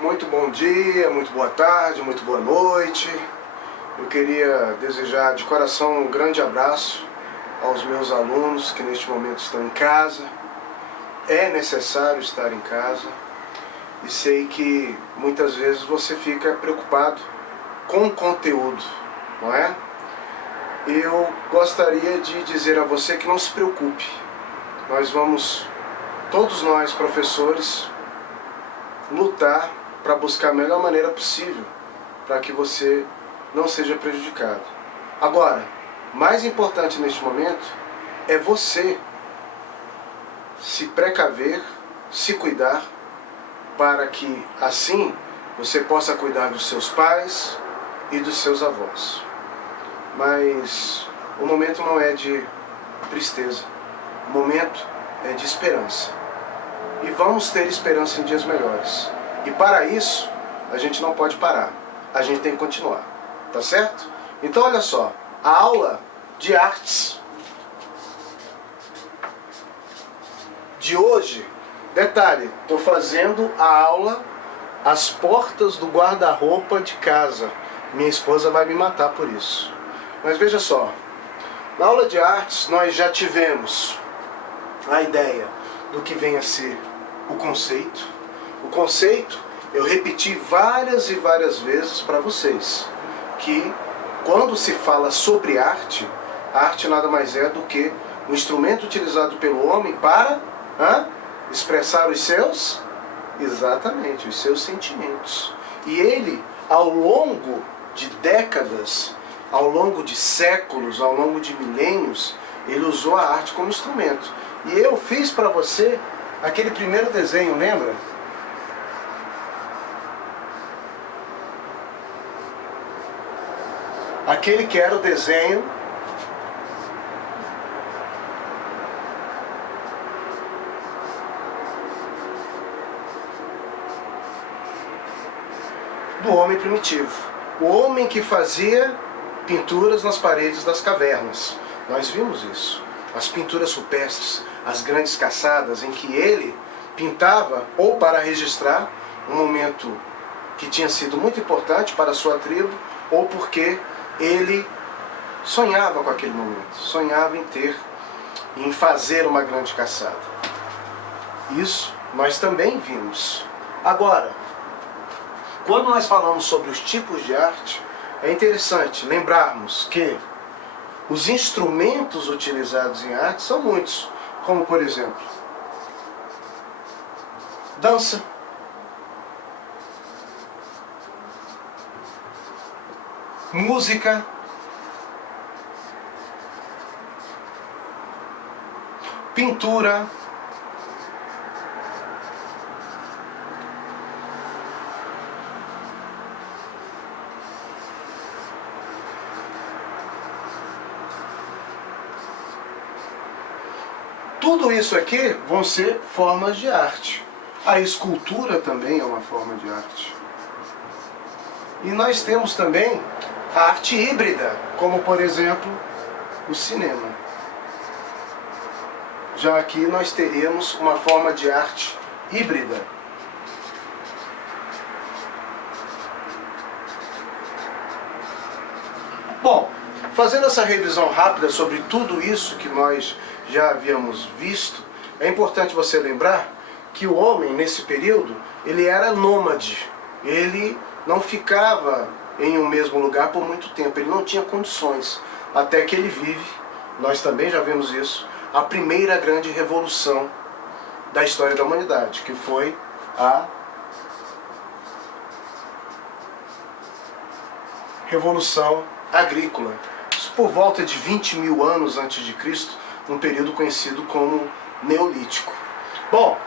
Muito bom dia, muito boa tarde, muito boa noite. Eu queria desejar de coração um grande abraço aos meus alunos que neste momento estão em casa. É necessário estar em casa e sei que muitas vezes você fica preocupado com o conteúdo, não é? Eu gostaria de dizer a você que não se preocupe. Nós vamos, todos nós professores, lutar para buscar a melhor maneira possível para que você não seja prejudicado. Agora, mais importante neste momento é você se precaver, se cuidar, para que assim você possa cuidar dos seus pais e dos seus avós. Mas o momento não é de tristeza, o momento é de esperança. E vamos ter esperança em dias melhores. E para isso, a gente não pode parar, a gente tem que continuar, tá certo? Então olha só, a aula de artes de hoje, detalhe, estou fazendo a aula às portas do guarda-roupa de casa. Minha esposa vai me matar por isso. Mas veja só, na aula de artes nós já tivemos a ideia do que vem a ser o conceito. O conceito eu repeti várias e várias vezes para vocês, que quando se fala sobre arte, a arte nada mais é do que um instrumento utilizado pelo homem para expressar os seus, exatamente, os seus sentimentos. E ele, ao longo de décadas, ao longo de séculos, ao longo de milênios, ele usou a arte como instrumento. E eu fiz para você aquele primeiro desenho, lembra? Aquele que era o desenho do homem primitivo. O homem que fazia pinturas nas paredes das cavernas. Nós vimos isso. As pinturas rupestres, as grandes caçadas em que ele pintava ou para registrar um momento que tinha sido muito importante para a sua tribo, ou porque ele sonhava com aquele momento, sonhava em fazer uma grande caçada. Isso nós também vimos. Agora, quando nós falamos sobre os tipos de arte, é interessante lembrarmos que os instrumentos utilizados em arte são muitos, como por exemplo, dança, música, pintura, tudo isso aqui vão ser formas de arte. A escultura também é uma forma de arte. E nós temos também a arte híbrida, como por exemplo o cinema. Já aqui nós teríamos uma forma de arte híbrida. Bom, fazendo essa revisão rápida sobre tudo isso que nós já havíamos visto, é importante você lembrar que o homem nesse período, ele era nômade. Ele não ficava em um mesmo lugar por muito tempo, ele não tinha condições, até que ele vive, nós também já vimos isso, a primeira grande revolução da história da humanidade, que foi a Revolução Agrícola. Isso por volta de 20 mil anos antes de Cristo, num período conhecido como Neolítico. Bom,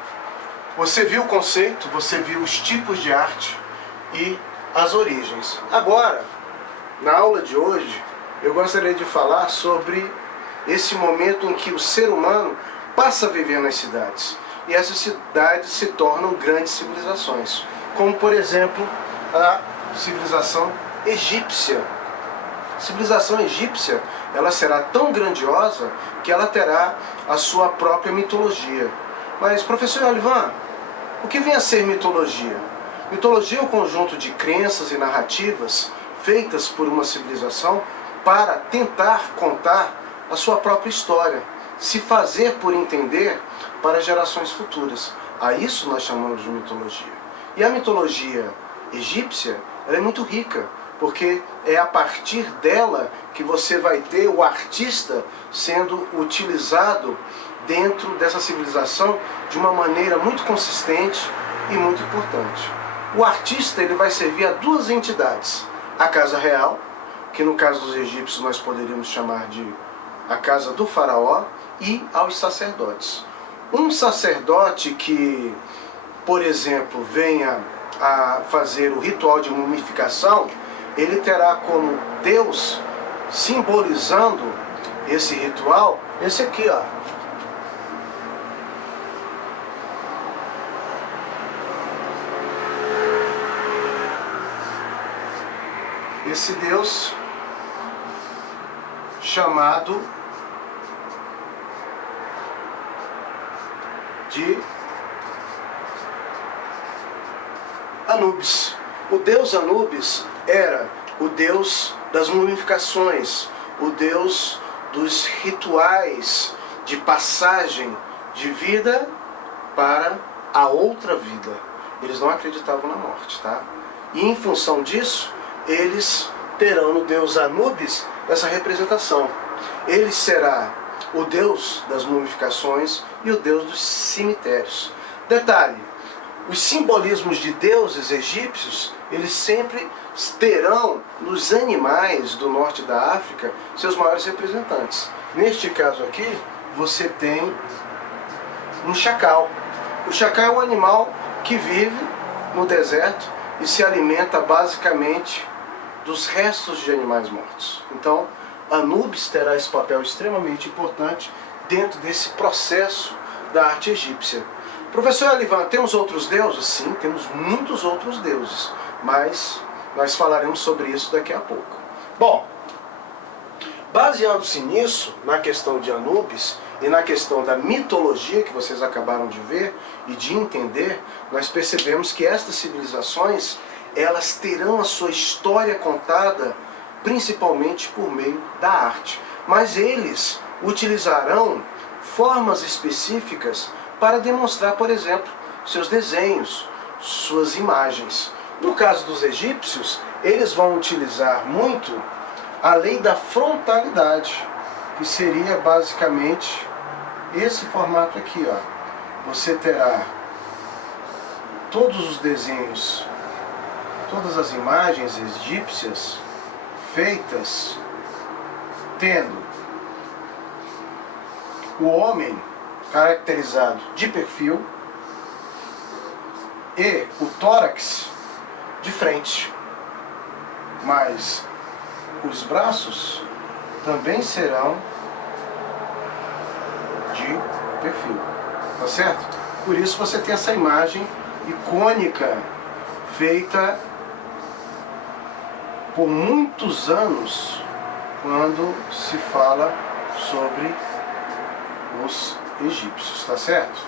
você viu o conceito, você viu os tipos de arte e as origens. Agora, na aula de hoje, eu gostaria de falar sobre esse momento em que o ser humano passa a viver nas cidades. E essas cidades se tornam grandes civilizações, como por exemplo a civilização egípcia. A civilização egípcia, ela será tão grandiosa que ela terá a sua própria mitologia. Mas, professor Olivan, o que vem a ser mitologia? Mitologia é um conjunto de crenças e narrativas feitas por uma civilização para tentar contar a sua própria história, se fazer por entender para gerações futuras. A isso nós chamamos de mitologia. E a mitologia egípcia, ela é muito rica, porque é a partir dela que você vai ter o artista sendo utilizado dentro dessa civilização de uma maneira muito consistente e muito importante. O artista ele vai servir a duas entidades, a casa real, que no caso dos egípcios nós poderíamos chamar de a casa do faraó, e aos sacerdotes. Um sacerdote que, por exemplo, venha a fazer o ritual de mumificação, ele terá como Deus, simbolizando esse ritual, esse aqui, ó. Esse Deus chamado de Anubis. O deus Anubis era o deus das mumificações, o deus dos rituais de passagem de vida para a outra vida. Eles não acreditavam na morte, tá? E em função disso, eles terão no deus Anubis essa representação. Ele será o deus das mumificações e o deus dos cemitérios. Detalhe, os simbolismos de deuses egípcios, eles sempre terão nos animais do norte da África seus maiores representantes. Neste caso aqui, você tem um chacal. O chacal é um animal que vive no deserto e se alimenta basicamente dos restos de animais mortos. Então, Anubis terá esse papel extremamente importante dentro desse processo da arte egípcia. Professor Elivan, temos outros deuses? Sim, temos muitos outros deuses, mas nós falaremos sobre isso daqui a pouco. Bom, baseando-se nisso, na questão de Anubis e na questão da mitologia que vocês acabaram de ver e de entender, nós percebemos que estas civilizações, elas terão a sua história contada principalmente por meio da arte. Mas eles utilizarão formas específicas para demonstrar, por exemplo, seus desenhos, suas imagens. No caso dos egípcios, eles vão utilizar muito a lei da frontalidade, que seria basicamente esse formato aqui, ó. Você terá todos os desenhos, todas as imagens egípcias feitas tendo o homem caracterizado de perfil e o tórax de frente, mas os braços também serão de perfil, tá certo? Por isso você tem essa imagem icônica feita por muitos anos quando se fala sobre os egípcios, tá certo?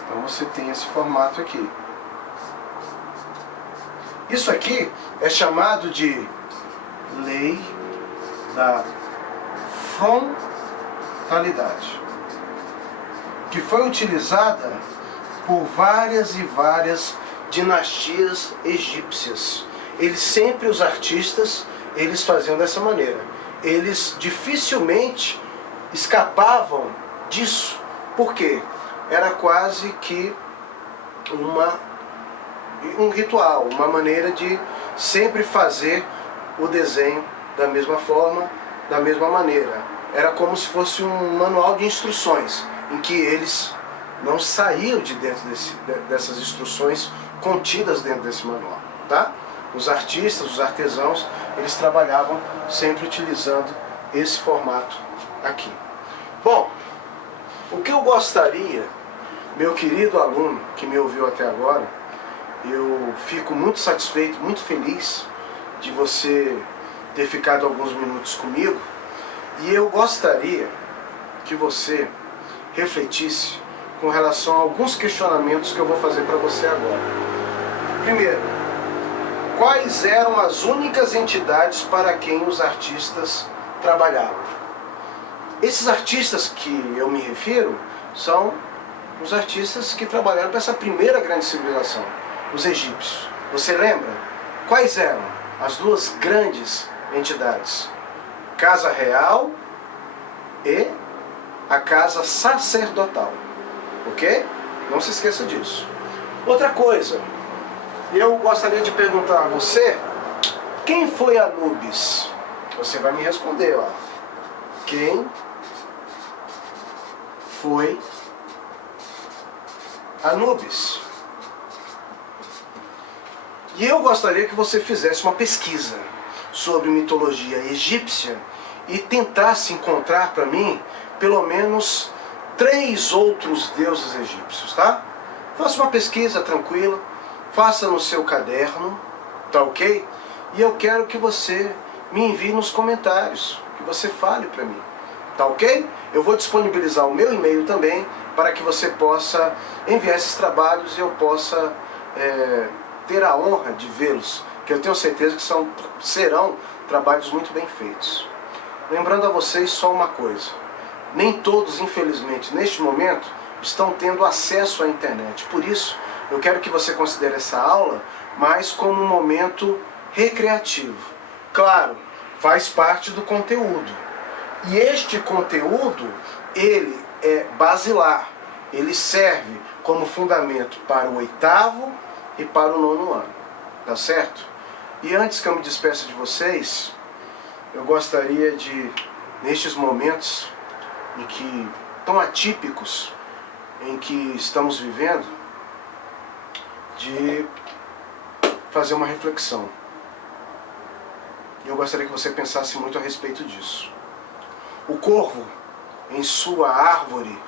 Então você tem esse formato aqui. Isso aqui é chamado de lei da frontalidade, que foi utilizada por várias e várias dinastias egípcias. Eles sempre, os artistas, eles faziam dessa maneira. Eles dificilmente escapavam disso. Por quê? Era quase que um ritual, uma maneira de sempre fazer o desenho da mesma forma, da mesma maneira. Era como se fosse um manual de instruções, em que eles não saíam de dentro dessas instruções contidas dentro desse manual, tá? Os artistas, os artesãos, eles trabalhavam sempre utilizando esse formato aqui. Bom, o que eu gostaria, meu querido aluno que me ouviu até agora, eu fico muito satisfeito, muito feliz de você ter ficado alguns minutos comigo, e eu gostaria que você refletisse com relação a alguns questionamentos que eu vou fazer para você agora. Primeiro, quais eram as únicas entidades para quem os artistas trabalhavam? Esses artistas que eu me refiro são os artistas que trabalharam para essa primeira grande civilização, os egípcios. Você lembra? Quais eram as duas grandes entidades? Casa real e a casa sacerdotal. Ok? Não se esqueça disso. Outra coisa, eu gostaria de perguntar a você, quem foi Anubis? Você vai me responder, ó. Quem foi Anubis? E eu gostaria que você fizesse uma pesquisa sobre mitologia egípcia e tentasse encontrar para mim pelo menos 3 outros deuses egípcios, tá? Faça uma pesquisa tranquila, faça no seu caderno, tá ok? E eu quero que você me envie nos comentários, que você fale para mim, tá ok? Eu vou disponibilizar o meu e-mail também, para que você possa enviar esses trabalhos e eu possa ter a honra de vê-los, que eu tenho certeza que serão trabalhos muito bem feitos. Lembrando a vocês só uma coisa, nem todos, infelizmente, neste momento, estão tendo acesso à internet. Por isso, eu quero que você considere essa aula mais como um momento recreativo. Claro, faz parte do conteúdo. E este conteúdo, ele é basilar. Ele serve como fundamento para o 8º e para o 9º ano. Tá certo? E antes que eu me despeça de vocês, eu gostaria de, nestes momentos em que tão atípicos em que estamos vivendo, de fazer uma reflexão. Eu gostaria que você pensasse muito a respeito disso. O corvo, em sua árvore,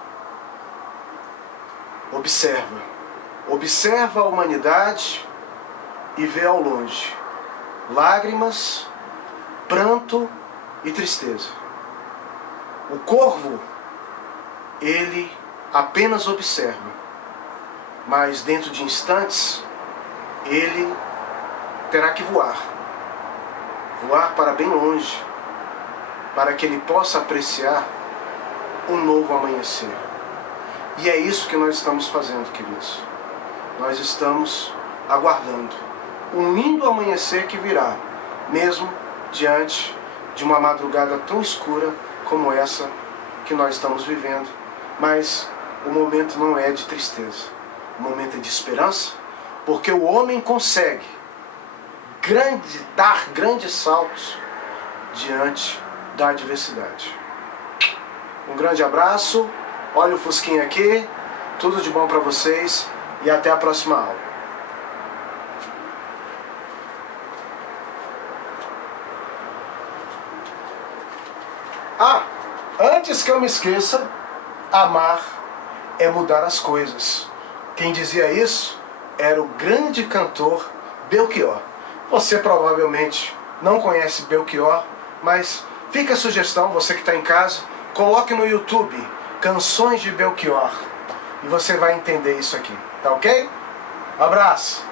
observa a humanidade e vê ao longe lágrimas, pranto e tristeza. O corvo, ele apenas observa, mas dentro de instantes, ele terá que voar para bem longe, para que ele possa apreciar um novo amanhecer. E é isso que nós estamos fazendo, queridos. Nós estamos aguardando um lindo amanhecer que virá, mesmo diante de uma madrugada tão escura como essa que nós estamos vivendo. Mas o momento não é de tristeza, o momento é de esperança, porque o homem consegue dar grandes saltos diante da adversidade. Um grande abraço, olha o Fusquinha aqui, tudo de bom para vocês e até a próxima aula. Antes que eu me esqueça, amar é mudar as coisas. Quem dizia isso era o grande cantor Belchior. Você provavelmente não conhece Belchior, mas fica a sugestão, você que está em casa, coloque no YouTube Canções de Belchior e você vai entender isso aqui, tá ok? Abraço!